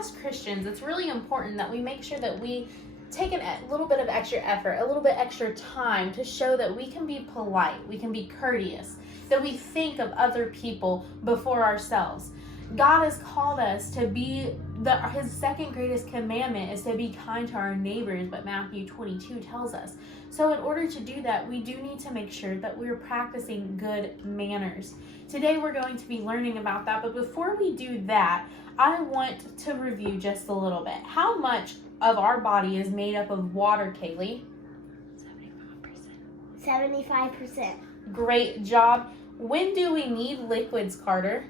as Christians, it's really important that we make sure that we take a little bit of extra effort, a little bit extra time to show that we can be polite, we can be courteous, that we think of other people before ourselves. God has called us to be, his second greatest commandment is to be kind to our neighbors, but Matthew 22 tells us. So in order to do that, we do need to make sure that we're practicing good manners. Today we're going to be learning about that, but before we do that, I want to review just a little bit. How much of our body is made up of water, Kaylee? 75%. Great job. When do we need liquids, Carter?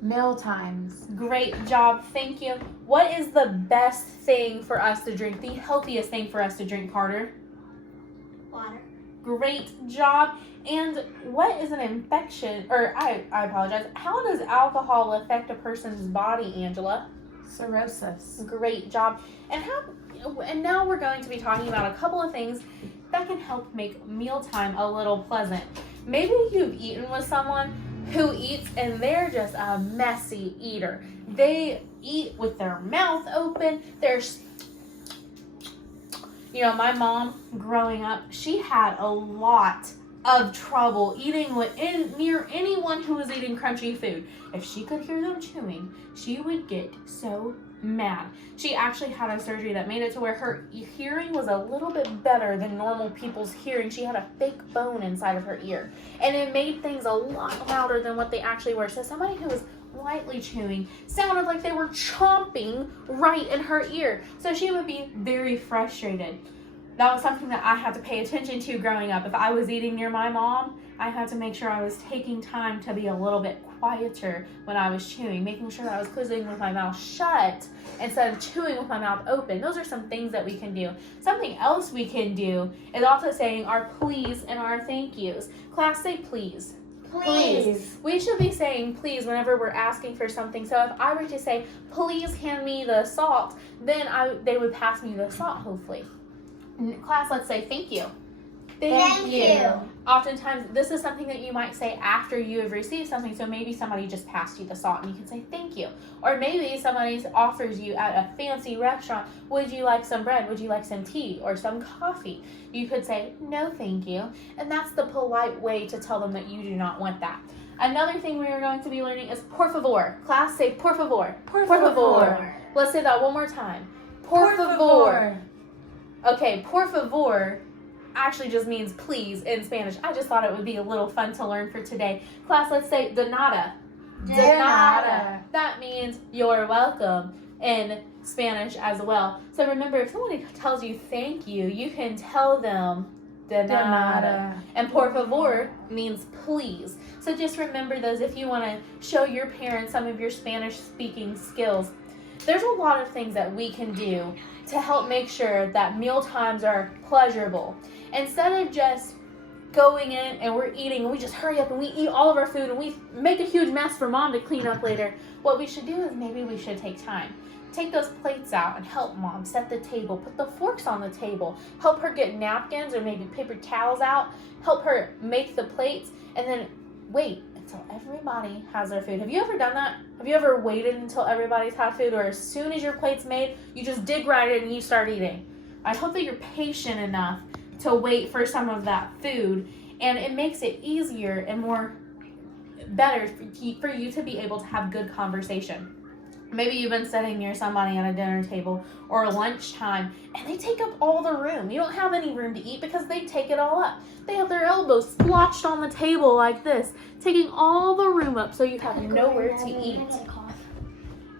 Meal times. Great job. Thank you. What is the best thing for us to drink? The healthiest thing for us to drink, Carter? Water. Great job. And what is an infection, or I apologize, how does alcohol affect a person's body, Angela? Cirrhosis. Great job. And now we're going to be talking about a couple of things that can help make mealtime a little pleasant. Maybe you've eaten with someone who eats and they're just a messy eater. They eat with their mouth open. My mom growing up, she had a lot of trouble eating near anyone who was eating crunchy food. If she could hear them chewing, she would get so mad. She actually had a surgery that made it to where her hearing was a little bit better than normal people's hearing. She had a fake bone inside of her ear, and it made things a lot louder than what they actually were. So somebody who was lightly chewing sounded like they were chomping right in her ear. So she would be very frustrated. That was something that I had to pay attention to growing up. If I was eating near my mom, I had to make sure I was taking time to be a little bit quieter when I was chewing, making sure that I was closing with my mouth shut instead of chewing with my mouth open. Those are some things that we can do. Something else we can do is also saying our please and our thank yous. Class, say please. Please. We should be saying please whenever we're asking for something. So if I were to say, please hand me the salt, then they would pass me the salt, hopefully. Class, let's say thank you. Thank you. Oftentimes, this is something that you might say after you have received something. So maybe somebody just passed you the salt and you can say thank you. Or maybe somebody offers you at a fancy restaurant, would you like some bread? Would you like some tea or some coffee? You could say no, thank you. And that's the polite way to tell them that you do not want that. Another thing we are going to be learning is por favor. Class, say por favor. Por favor. Let's say that one more time. Por favor. Okay, por favor actually just means please in Spanish. I just thought it would be a little fun to learn for today. Class, let's say de nada. De nada. That means you're welcome in Spanish as well. So remember, if somebody tells you thank you, you can tell them de nada. And por favor means please. So just remember those if you want to show your parents some of your Spanish speaking skills. There's a lot of things that we can do to help make sure that meal times are pleasurable. Instead of just going in and we're eating and we just hurry up and we eat all of our food and we make a huge mess for mom to clean up later, what we should do is maybe we should take time. Take those plates out and help mom set the table. Put the forks on the table. Help her get napkins or maybe paper towels out. Help her make the plates and then wait until everybody has their food. Have you ever done that? Have you ever waited until everybody's had food, or as soon as your plate's made, you just dig right in and you start eating? I hope that you're patient enough to wait for some of that food, and it makes it easier and better for you to be able to have good conversation. Maybe you've been sitting near somebody at a dinner table or lunchtime and they take up all the room. You don't have any room to eat because they take it all up. They have their elbows splotched on the table like this, taking all the room up so you have nowhere to eat.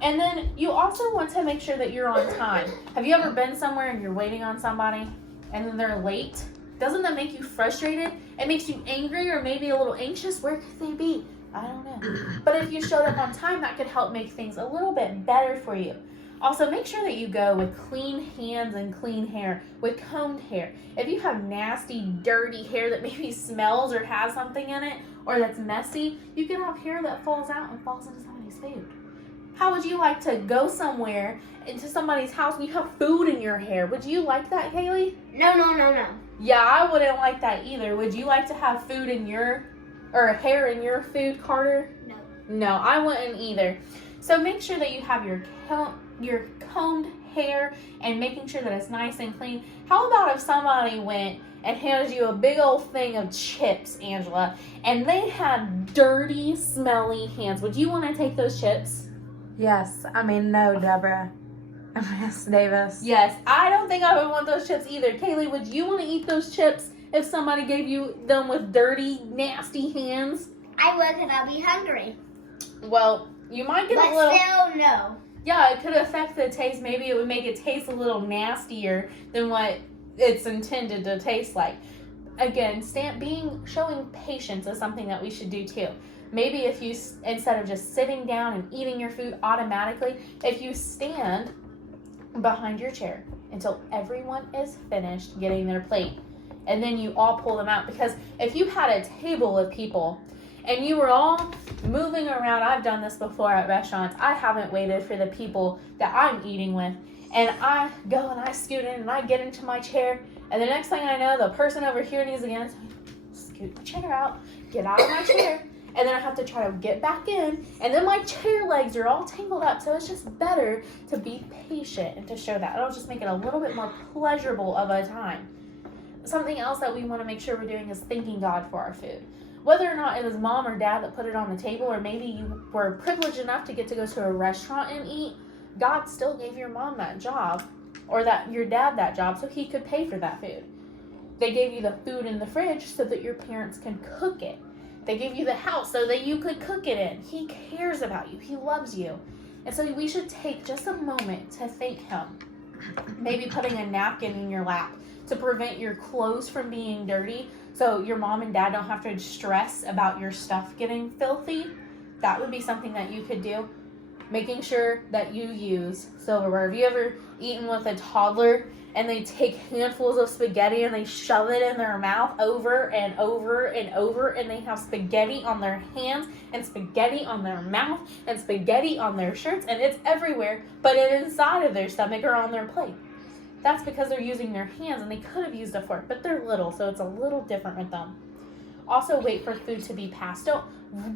And then you also want to make sure that you're on time. Have you ever been somewhere and you're waiting on somebody and then they're late? Doesn't that make you frustrated? It makes you angry or maybe a little anxious. Where could they be? I don't know. But if you showed up on time, that could help make things a little bit better for you. Also, make sure that you go with clean hands and clean hair, with combed hair. If you have nasty, dirty hair that maybe smells or has something in it, or that's messy, you can have hair that falls out and falls into somebody's food. How would you like to go somewhere into somebody's house and you have food in your hair? Would you like that, Haley? No. Yeah, I wouldn't like that either. Would you like to have food in your or hair in your food, Carter? No. No, I wouldn't either. So make sure that you have your combed hair and making sure that it's nice and clean. How about if somebody went and handed you a big old thing of chips, Angela, and they had dirty, smelly hands? Would you want to take those chips? Yes. I mean, no, Deborah. Miss Davis. Yes, I don't think I would want those chips either. Kaylee, would you want to eat those chips if somebody gave you them with dirty, nasty hands? I would, and I'll be hungry. Well, you might get But a little... still, no. Yeah, it could affect the taste. Maybe it would make it taste a little nastier than what it's intended to taste like. Again, showing patience is something that we should do too. Maybe if you, instead of just sitting down and eating your food automatically, if you stand behind your chair until everyone is finished getting their plate, and then you all pull them out. Because if you had a table of people and you were all moving around, I've done this before at restaurants. I haven't waited for the people that I'm eating with, and I go and I scoot in and I get into my chair, and the next thing I know, the person over here needs again, scoot my chair out, get out of my chair, and then I have to try to get back in, and then my chair legs are all tangled up. So it's just better to be patient and to show that. It'll just make it a little bit more pleasurable of a time. Something else that we want to make sure we're doing is thanking God for our food. Whether or not it was mom or dad that put it on the table, or maybe you were privileged enough to get to go to a restaurant and eat, God still gave your mom that job, or that your dad that job, so he could pay for that food. They gave you the food in the fridge so that your parents can cook it. They gave you the house so that you could cook it in. He cares about you. He loves you. And so we should take just a moment to thank him. Maybe putting a napkin in your lap to prevent your clothes from being dirty, so your mom and dad don't have to stress about your stuff getting filthy. That would be something that you could do. Making sure that you use silverware. Have you ever eaten with a toddler and they take handfuls of spaghetti and they shove it in their mouth over and over and over, and they have spaghetti on their hands and spaghetti on their mouth and spaghetti on their shirts, and it's everywhere, but it's inside of their stomach or on their plate? That's because they're using their hands, and they could have used a fork, but they're little, so it's a little different with them. Also, wait for food to be passed. Don't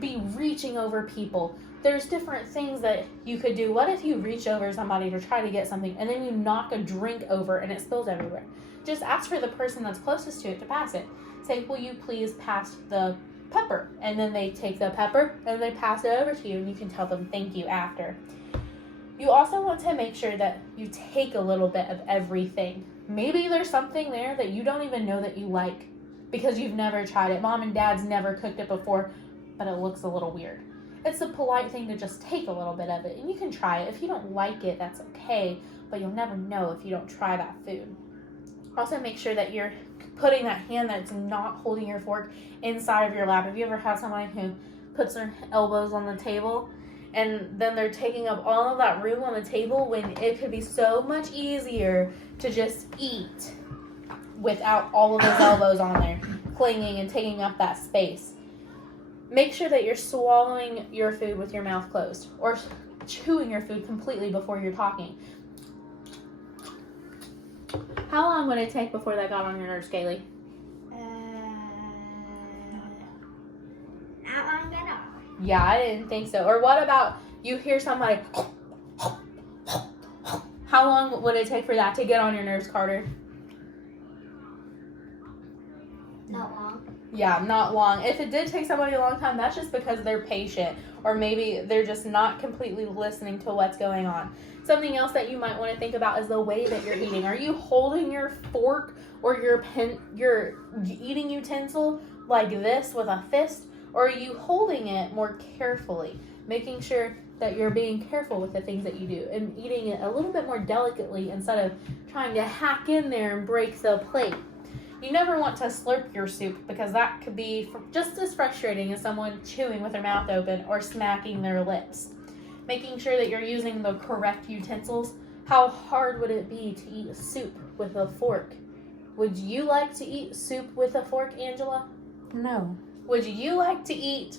be reaching over people. There's different things that you could do. What if you reach over somebody to try to get something, and then you knock a drink over and it spills everywhere? Just ask for the person that's closest to it to pass it. Say, will you please pass the pepper? And then they take the pepper and they pass it over to you, and you can tell them thank you after. You also want to make sure that you take a little bit of everything. Maybe there's something there that you don't even know that you like because you've never tried it. Mom and dad's never cooked it before, but it looks a little weird. It's a polite thing to just take a little bit of it, and you can try it. If you don't like it, that's okay, but you'll never know if you don't try that food. Also, make sure that you're putting that hand that's not holding your fork inside of your lap. Have you ever had somebody who puts their elbows on the table and then they're taking up all of that room on the table, when it could be so much easier to just eat without all of those elbows on there, clinging and taking up that space? Make sure that you're swallowing your food with your mouth closed, or chewing your food completely before you're talking. How long would it take before that got on your nerves, Kaylee? Not long at all. Yeah, I didn't think so. Or what about you hear somebody... How long would it take for that to get on your nerves, Carter? Not long. Yeah, not long. If it did take somebody a long time, that's just because they're patient, or maybe they're just not completely listening to what's going on. Something else that you might want to think about is the way that you're eating. Are you holding your fork or your eating utensil like this with a fist, or are you holding it more carefully, making sure that you're being careful with the things that you do and eating it a little bit more delicately instead of trying to hack in there and break the plate? You never want to slurp your soup, because that could be just as frustrating as someone chewing with their mouth open or smacking their lips. Making sure that you're using the correct utensils. How hard would it be to eat soup with a fork? Would you like to eat soup with a fork, Angela? No. Would you like to eat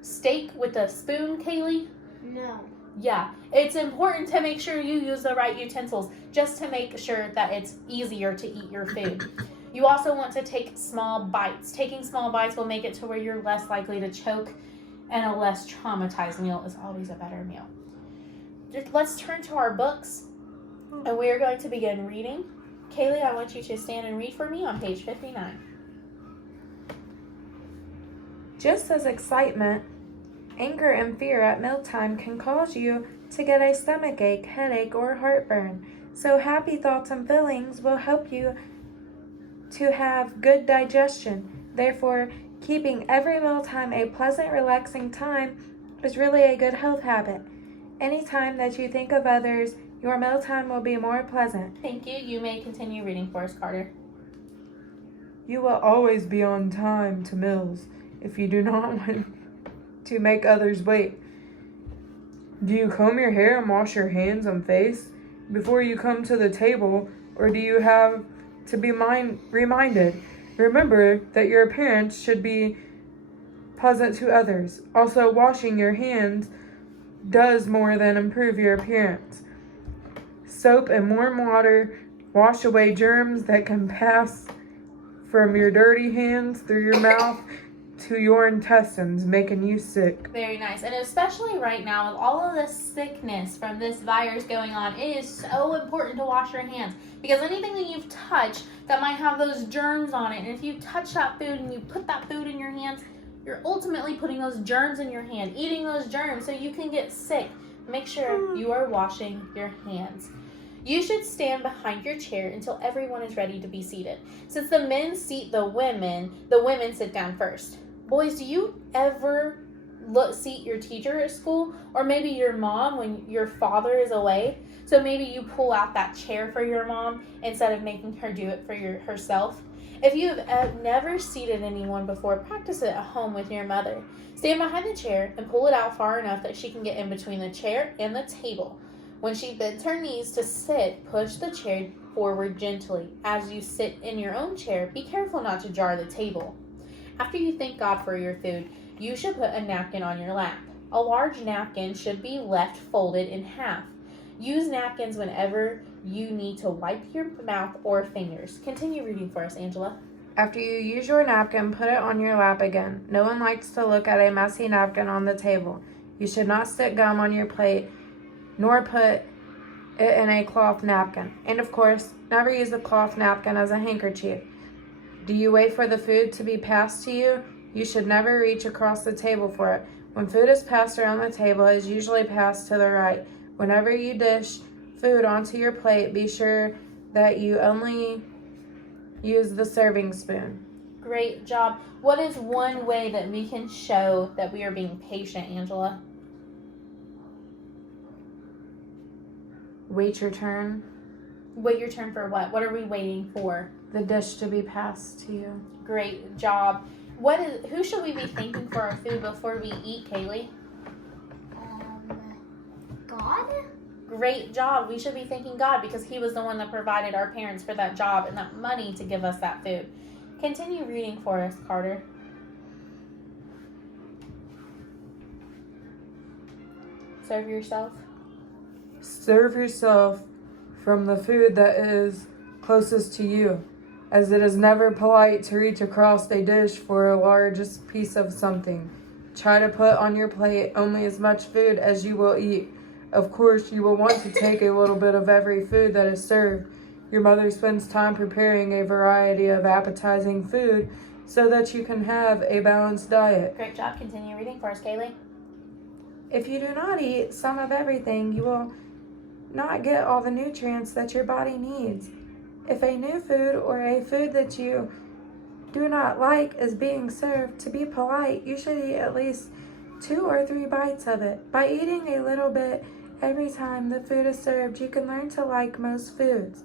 steak with a spoon, Kaylee? No. Yeah, it's important to make sure you use the right utensils just to make sure that it's easier to eat your food. You also want to take small bites. Taking small bites will make it to where you're less likely to choke, and a less traumatized meal is always a better meal. Let's turn to our books, and we are going to begin reading. Kaylee, I want you to stand and read for me on page 59. Just as excitement, anger, and fear at mealtime can cause you to get a stomachache, headache, or heartburn, so happy thoughts and feelings will help you to have good digestion. Therefore, keeping every mealtime a pleasant, relaxing time is really a good health habit. Anytime that you think of others, your mealtime will be more pleasant. Thank you. You may continue reading for us, Carter. You will always be on time to meals if you do not want to make others wait. Do you comb your hair and wash your hands and face before you come to the table, or do you have to be reminded? Remember that your appearance should be pleasant to others. Also, washing your hands does more than improve your appearance. Soap and warm water wash away germs that can pass from your dirty hands through your mouth to your intestines, making you sick. Very nice. And especially right now with all of this sickness from this virus going on, it is so important to wash your hands, because anything that you've touched that might have those germs on it, and if you touch that food and you put that food in your hands, you're ultimately putting those germs in your hand, eating those germs, so you can get sick. Make sure you are washing your hands. You should stand behind your chair until everyone is ready to be seated. Since the men seat the women sit down first. Boys, do you ever seat your teacher at school, or maybe your mom when your father is away? So maybe you pull out that chair for your mom instead of making her do it for herself. If you have never seated anyone before, practice it at home with your mother. Stand behind the chair and pull it out far enough that she can get in between the chair and the table. When she bends her knees to sit, push the chair forward gently. As you sit in your own chair, be careful not to jar the table. After you thank God for your food, you should put a napkin on your lap. A large napkin should be left folded in half. Use napkins whenever you need to wipe your mouth or fingers. Continue reading for us, Angela. After you use your napkin, put it on your lap again. No one likes to look at a messy napkin on the table. You should not stick gum on your plate, nor put it in a cloth napkin. And of course, never use a cloth napkin as a handkerchief. Do you wait for the food to be passed to you? You should never reach across the table for it. When food is passed around the table, it is usually passed to the right. Whenever you dish food onto your plate, be sure that you only use the serving spoon. Great job. What is one way that we can show that we are being patient, Angela? Wait your turn. Wait your turn for what? What are we waiting for? The dish to be passed to you. Great job. Who should we be thanking for our food before we eat, Kaylee? God? Great job. We should be thanking God because He was the one that provided our parents for that job and that money to give us that food. Continue reading for us, Carter. Serve yourself. Serve yourself from the food that is closest to you, as it is never polite to reach across a dish for a largest piece of something. Try to put on your plate only as much food as you will eat. Of course, you will want to take a little bit of every food that is served. Your mother spends time preparing a variety of appetizing food so that you can have a balanced diet. Great job. Continue reading for us, Kaylee. If you do not eat some of everything, you will not get all the nutrients that your body needs. If a new food or a food that you do not like is being served, to be polite, you should eat at least 2 or 3 bites of it. By eating a little bit every time the food is served, you can learn to like most foods.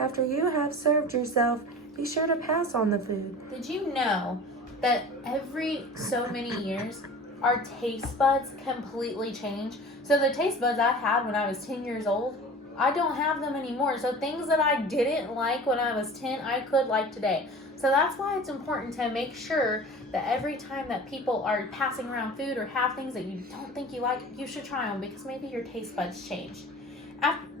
After you have served yourself, be sure to pass on the food. Did you know that every so many years, our taste buds completely change? So the taste buds I had when I was 10 years old, I don't have them anymore. So things that I didn't like when I was 10, I could like today. So that's why it's important to make sure that every time that people are passing around food or have things that you don't think you like, you should try them because maybe your taste buds changed.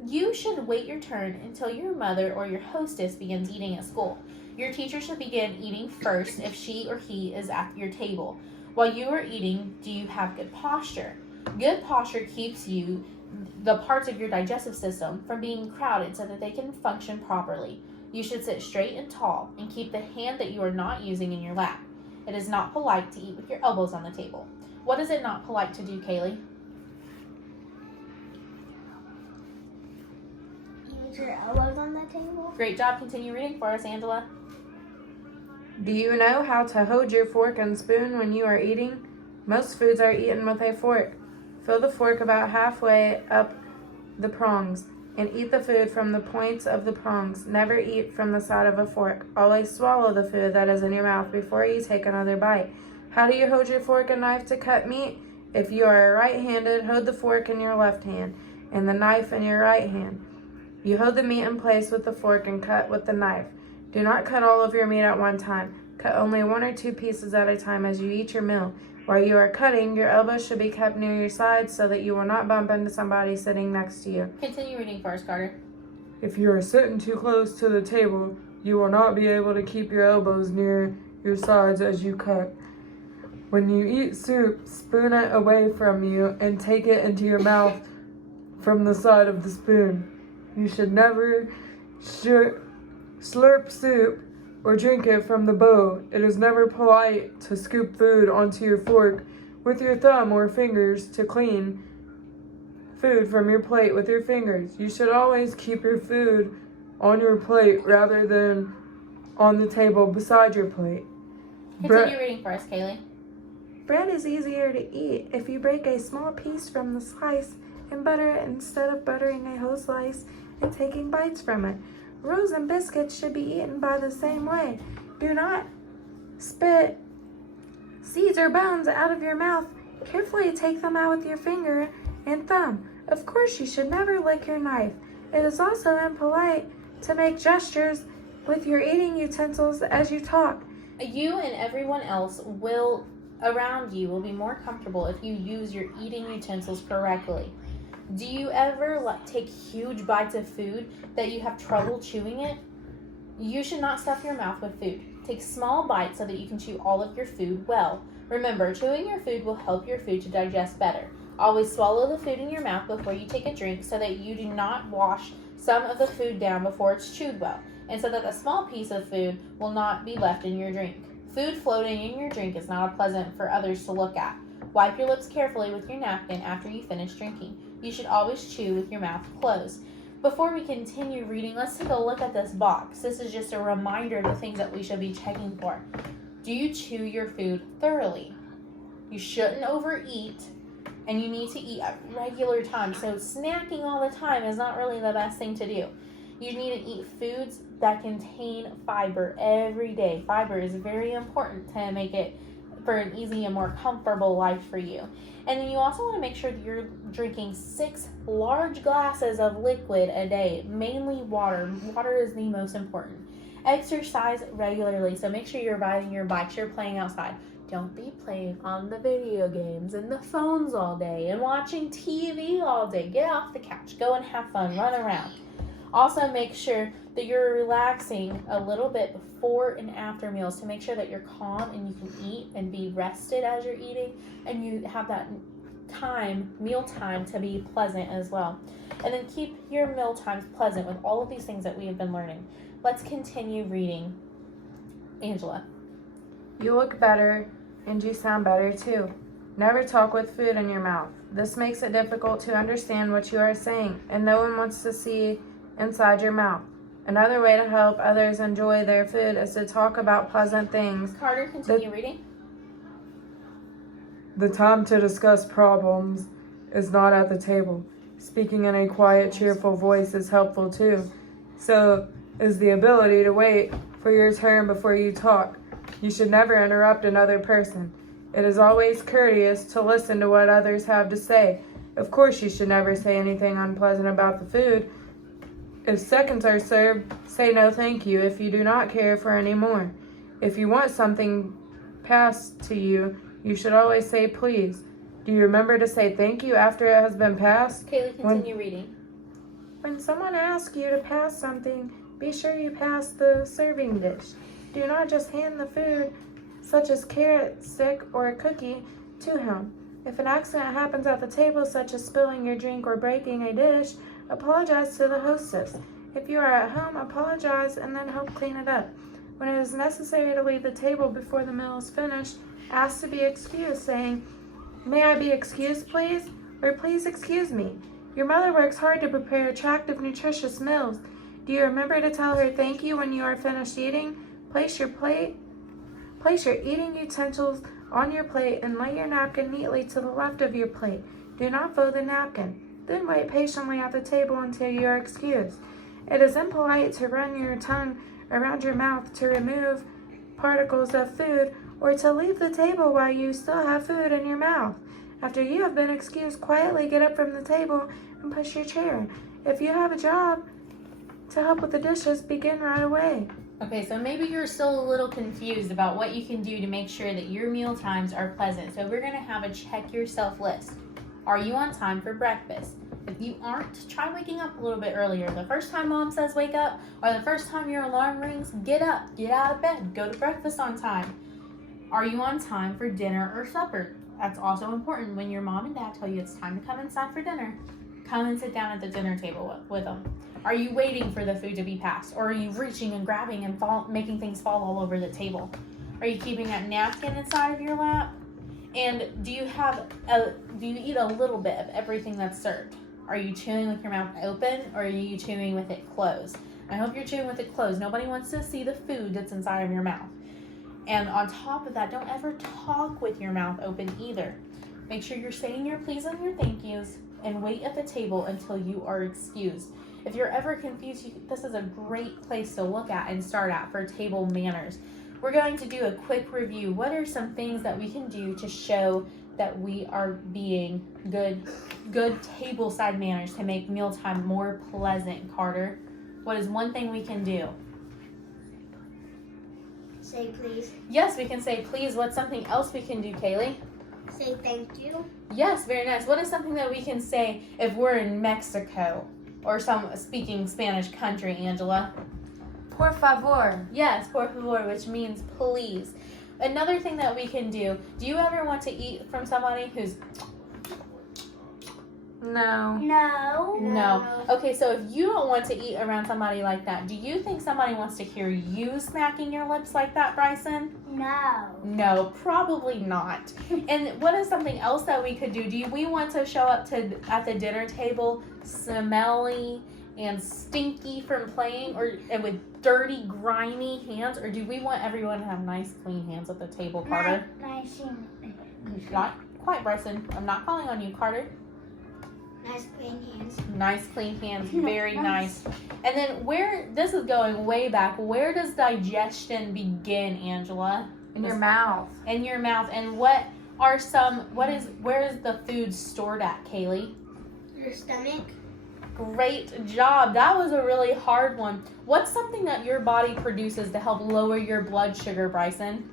You should wait your turn until your mother or your hostess begins eating at school. Your teacher should begin eating first if she or he is at your table. While you are eating, do you have good posture? Good posture keeps the parts of your digestive system from being crowded so that they can function properly. You should sit straight and tall and keep the hand that you are not using in your lap. It is not polite to eat with your elbows on the table. What is it not polite to do, Kaylee? Use your elbows on the table. Great job. Continue reading for us, Angela. Do you know how to hold your fork and spoon when you are eating? Most foods are eaten with a fork. Fill the fork about halfway up the prongs and eat the food from the points of the prongs. Never eat from the side of a fork. Always swallow the food that is in your mouth before you take another bite. How do you hold your fork and knife to cut meat? If you are right-handed, hold the fork in your left hand and the knife in your right hand. You hold the meat in place with the fork and cut with the knife. Do not cut all of your meat at one time. Cut only 1 or 2 pieces at a time as you eat your meal. While you are cutting, your elbows should be kept near your sides so that you will not bump into somebody sitting next to you. Continue reading for us, Carter. If you are sitting too close to the table, you will not be able to keep your elbows near your sides as you cut. When you eat soup, spoon it away from you and take it into your mouth from the side of the spoon. You should never slurp soup or drink it from the bowl. It is never polite to scoop food onto your fork with your thumb or fingers to clean food from your plate with your fingers. You should always keep your food on your plate rather than on the table beside your plate. Continue reading for us, Kaylee. Bread is easier to eat if you break a small piece from the slice and butter it instead of buttering a whole slice and taking bites from it. Rolls and biscuits should be eaten by the same way. Do not spit seeds or bones out of your mouth. Carefully take them out with your finger and thumb. Of course, you should never lick your knife. It is also impolite to make gestures with your eating utensils as you talk. You and everyone else around you will be more comfortable if you use your eating utensils correctly. Do you ever take huge bites of food that you have trouble chewing it? You should not stuff your mouth with food. Take small bites so that you can chew all of your food well. Remember, chewing your food will help your food to digest better. Always swallow the food in your mouth before you take a drink so that you do not wash some of the food down before it's chewed well, and so that the small piece of food will not be left in your drink. Food floating in your drink is not pleasant for others to look at. Wipe your lips carefully with your napkin after you finish drinking. You should always chew with your mouth closed. Before we continue reading, let's take a look at this box. This is just a reminder of the things that we should be checking for. Do you chew your food thoroughly? You shouldn't overeat, and you need to eat at regular times. So snacking all the time is not really the best thing to do. You need to eat foods that contain fiber every day. Fiber is very important to make it for an easy and more comfortable life for you. And then you also want to make sure that you're drinking 6 large glasses of liquid a day, mainly water. Water is the most important. Exercise regularly, so make sure you're riding your bikes, you're playing outside. Don't be playing on the video games and the phones all day and watching TV all day. Get off the couch, go and have fun, run around. Also, make sure that you're relaxing a little bit before and after meals to make sure that you're calm and you can eat and be rested as you're eating, and you have that meal time to be pleasant as well. And then keep your meal times pleasant with all of these things that we have been learning. Let's continue reading. Angela. You look better and you sound better too. Never talk with food in your mouth. This makes it difficult to understand what you are saying, and no one wants to see inside your mouth. Another way to help others enjoy their food is to talk about pleasant things. Carter, continue reading. The time to discuss problems is not at the table. Speaking in a quiet, cheerful voice is helpful too. So is the ability to wait for your turn before you talk. You should never interrupt another person. It is always courteous to listen to what others have to say. Of course, you should never say anything unpleasant about the food. If seconds are served, say no thank you if you do not care for any more. If you want something passed to you, you should always say please. Do you remember to say thank you after it has been passed? Kaylee, continue reading. When someone asks you to pass something, Be sure you pass the serving dish. Do not just hand the food, such as carrot stick or a cookie, to him. If an accident happens at the table, such as spilling your drink or breaking a dish, apologize to the hostess. If you are at home, apologize and then help clean it up. When it is necessary to leave the table before the meal is finished, ask to be excused, saying, "May I be excused, please?" or "Please excuse me." Your mother works hard to prepare attractive, nutritious meals. Do you remember to tell her thank you when you are finished eating? Place your eating utensils on your plate and lay your napkin neatly to the left of your plate. Do not fold the napkin. Then wait patiently at the table until you are excused. It is impolite to run your tongue around your mouth to remove particles of food or to leave the table while you still have food in your mouth. After you have been excused, quietly get up from the table and push your chair. If you have a job to help with the dishes, begin right away. Okay, so maybe you're still a little confused about what you can do to make sure that your meal times are pleasant. So we're going to have a check yourself list. Are you on time for breakfast? If you aren't, try waking up a little bit earlier. The first time mom says wake up, or the first time your alarm rings, get up, get out of bed, go to breakfast on time. Are you on time for dinner or supper? That's also important. When your mom and dad tell you it's time to come inside for dinner, come and sit down at the dinner table with them. Are you waiting for the food to be passed? Or are you reaching and grabbing and making things fall all over the table? Are you keeping that napkin inside of your lap? And do you eat a little bit of everything that's served? Are you chewing with your mouth open or are you chewing with it closed? I hope you're chewing with it closed. Nobody wants to see the food that's inside of your mouth. And on top of that, don't ever talk with your mouth open either. Make sure you're saying your please and your thank yous and wait at the table until you are excused. If you're ever confused, this is a great place to look at and start at for table manners. We're going to do a quick review. What are some things that we can do to show that we are being good tableside manners to make mealtime more pleasant, Carter? What is one thing we can do? Say please. Yes, we can say please. What's something else we can do, Kaylee? Say thank you. Yes, very nice. What is something that we can say if we're in Mexico or some speaking Spanish country, Angela? Por favor. Yes, por favor, which means please. Another thing that we can do you ever want to eat from somebody who's... No. No. Okay, so if you don't want to eat around somebody like that, do you think somebody wants to hear you smacking your lips like that, Bryson? No, probably not. And what is something else that we could do? Do we want to show up at the dinner table smelly and stinky from playing and with dirty, grimy hands? Or do we want everyone to have nice, clean hands at the table, Carter? Nice and Not quite, Bryson. I'm not calling on you, Carter. nice clean hands. Nice, clean hands. Very nice. And then this is going way back. Where does digestion begin, Angela? In your mouth. In your mouth. And where is the food stored at, Kaylee? Your stomach. Great job. That was a really hard one. What's something that your body produces to help lower your blood sugar, Bryson?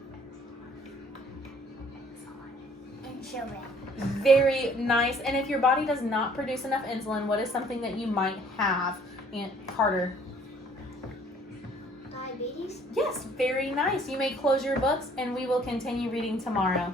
Insulin. Very nice. And if your body does not produce enough insulin, what is something that you might have, Aunt Carter? Diabetes. Yes, very nice. You may close your books and we will continue reading tomorrow.